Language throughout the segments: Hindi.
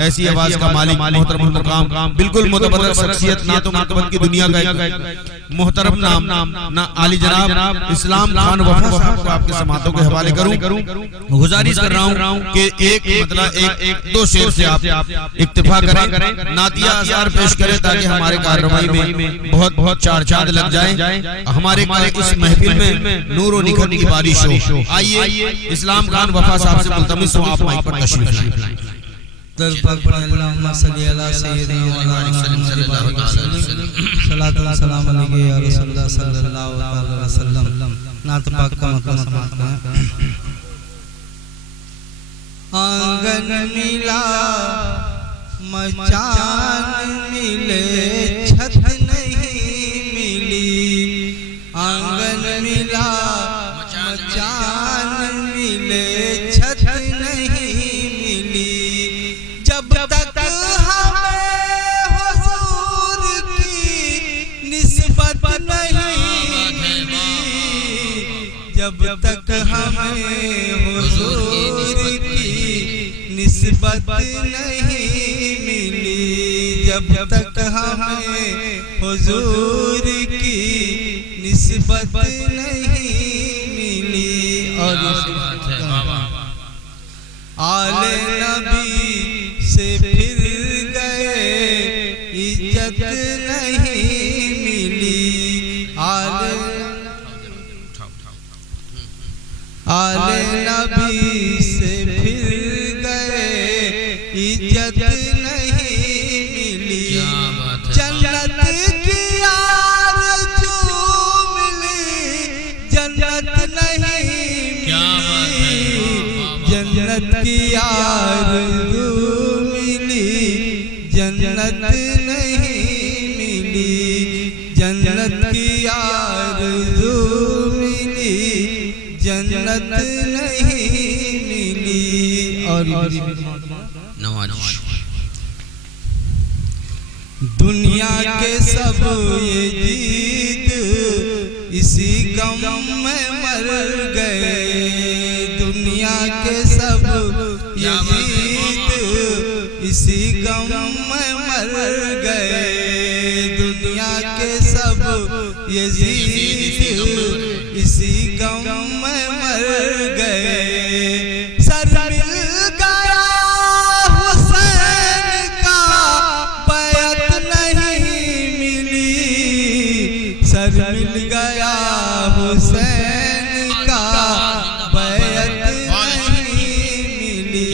ऐसी आवाज का मालिक मोहतरम मुकाम बिल्कुल मुतबर्रक शख्सियत, ना तो मर्तबत की दुनिया का मोहतरम नाम ना आली जनाब इस्लाम खान वफा साहब को आपके समातों के हवाले करूं। गुजारिश कर रहा हूं कि एक मतलब एक दो शेर से आप इक्तिफा करें, नातिया अज़ार पेश करें ताकि हमारे कार्रवाई में बहुत चार चांद लग जाए, हमारे इस महफिल में नूर और निखर की बारिश हो। आइए इस्लाम खान वफा साहब से मुल्तमिस हूं आप माइक पर तशरीफ लाएं। आंगन मिला मचान मिले छत नहीं मिली, आंगन मिला मचान मिले छत नहीं मिली, जब तक हमें हुजूर की निस्बत नहीं मिली, जब तक हमें हुजूर की निस्बत नहीं मिली, जब तक हमें हुजूर की निस्बत नहीं मिली। और आले नबी से फिर गए इज्जत नहीं मिली, आले नबी से फिर गए इज्जत नहीं मिली, जन्नत की आरज़ू मिली जन्नत नहीं मिली, जन्नत की आरज़ू मिली जन्नत नहीं मिली, जन्नत की आरज़ू मिली जन्नत नहीं मिली। और दुनिया के सब ये जीत इसी गम में मर गए, दुनिया के सब ये जीत इसी गम में मर गए, दुनिया के सब ये जीत इसी गम में मर गए। सर मिल गया हुसैन का बैत नहीं मिली, सर मिल गया हुसैन का बैत नहीं मिली,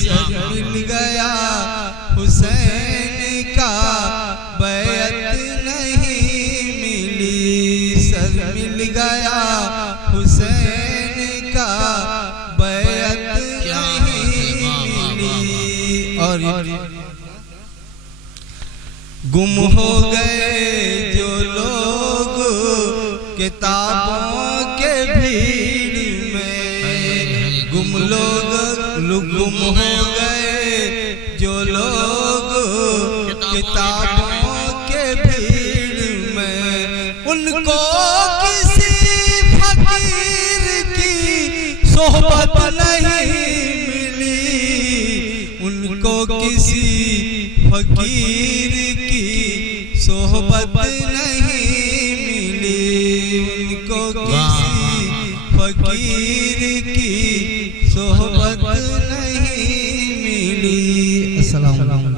सर मिल गया हुसैन का बैत नहीं मिली, सर मिल गया हुसैन का बैत नहीं मिली। और गुम हो गए जो लोग किताबों के भीड़ में, गुम हो गए जो लोग किताबों के भीड़ में, उनको किसी फकीर की सोहबत नहीं मिली, उनको किसी फकीर की सोहबत नहीं मिली, उनको किसी फकीर की सोहबत नहीं मिली। अस्सलाम वालेकुम।